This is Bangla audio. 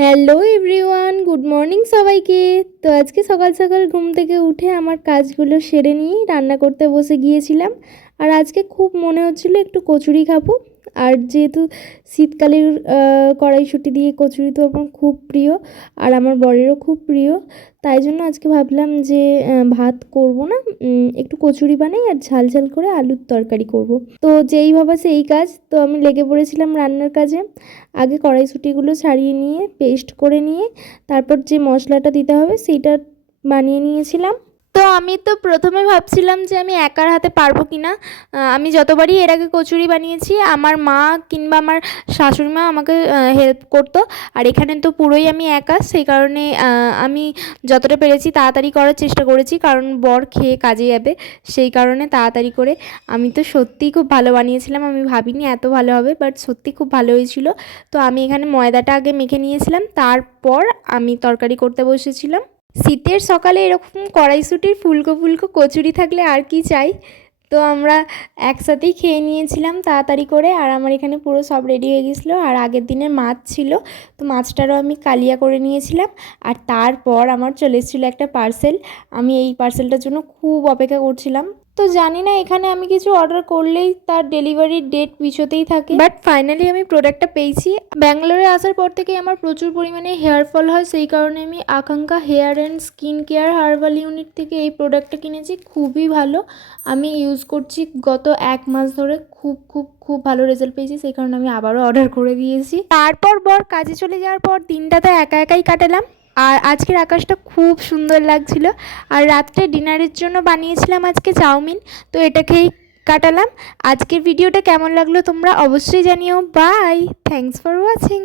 হ্যালো এভরিওয়ান, গুড মর্নিং সবাইকে। তো আজকে সকাল সকাল ঘুম থেকে উঠে আমার কাজগুলো সেরে নিয়েই রান্না করতে বসে গিয়েছিলাম। আর আজকে খুব মনে হচ্ছিল একটু কচুরি খাবো। আর যেহেতু শীতকালের কড়াইশুঁটি দিয়ে কচুরি তো আমার খুব প্রিয়, আর আমার বরেরও খুব প্রিয়। তাই জন্য আজকে ভাবলাম যে ভাত করব না, একটু কচুরি বানাই আর ঝাল ঝাল করে আলুর তরকারি করব। তো যেই ভাবা সেই কাজ, তো আমি লেগে পড়েছিলাম রান্নার কাজে। আগে কড়াইশুঁটিগুলো ছাড়িয়ে নিয়ে পেস্ট করে নিয়ে তারপর যে মশলাটা দিতে হবে সেইটা বানিয়ে নিয়েছিলাম। তো আমি তো প্রথমে ভাবছিলাম যে আমি একার হাতে পারবো কি না। আমি যতবারই এর আগে কচুরি বানিয়েছি আমার মা কিংবা আমার শাশুড়ি মা আমাকে হেল্প করতো। আর এখানে তো পুরোই আমি একা, সেই কারণে আমি যতটা পেরেছি তাড়াতাড়ি করার চেষ্টা করেছি, কারণ বর খেয়ে কাজে যাবে, সেই কারণে তাড়াতাড়ি করে। আমি তো সত্যিই খুব ভালো বানিয়েছিলাম, আমি ভাবিনি এত ভালো হবে, বাট সত্যি খুব ভালো হয়েছিল। তো আমি এখানে ময়দাটা আগে মেখে নিয়েছিলাম, তারপর আমি তরকারি করতে বসেছিলাম। শীতের সকালে এরকম কড়াইশুঁটির ফুলকো ফুলকো কচুরি থাকলে আর কি চাই। তো আমরা একসাথেই খেয়ে নিয়েছিলাম তাড়াতাড়ি করে। আর আমার এখানে পুরো সব রেডি হয়ে গেছিলো, আর আগের দিনের মাছ ছিল, তো মাছটারও আমি কালিয়া করে নিয়েছিলাম। আর তারপর আমার চলে এসেছিলো একটা পার্সেল। আমি এই পার্সেলটার জন্য খুব অপেক্ষা করছিলাম। তো জানি না এখানে আমি কিছু অর্ডার করলেই তার ডেলিভারির ডেট পিছোতেই থাকে, বাট ফাইনালি আমি প্রোডাক্টটা পেয়েছি। ব্যাঙ্গালোরে আসার পর থেকে আমার প্রচুর পরিমাণে হেয়ার ফল হয়, সেই কারণে আমি Akanksha hair and skin care herbal unit থেকে এই প্রোডাক্টটা কিনেছি। খুবই ভালো, আমি ইউজ করছি গত 1 মাস ধরে। খুব খুব খুব ভালো রেজাল্ট পেয়েছি, সেই কারণে আমি আবারও অর্ডার করে দিয়েছি। তারপর বর কাজে চলে যাওয়ার পর দিনটা তো একা একাই কাটালাম। আর আজকের আকাশটা খুব সুন্দর লাগছিল। আর রাত্রে ডিনারের জন্য বানিয়েছিলাম আজকে চাউমিন, তো এটা খেয়েই কাটালাম। আজকের ভিডিওটা কেমন লাগলো তোমরা অবশ্যই জানিও। Bye, thanks for watching.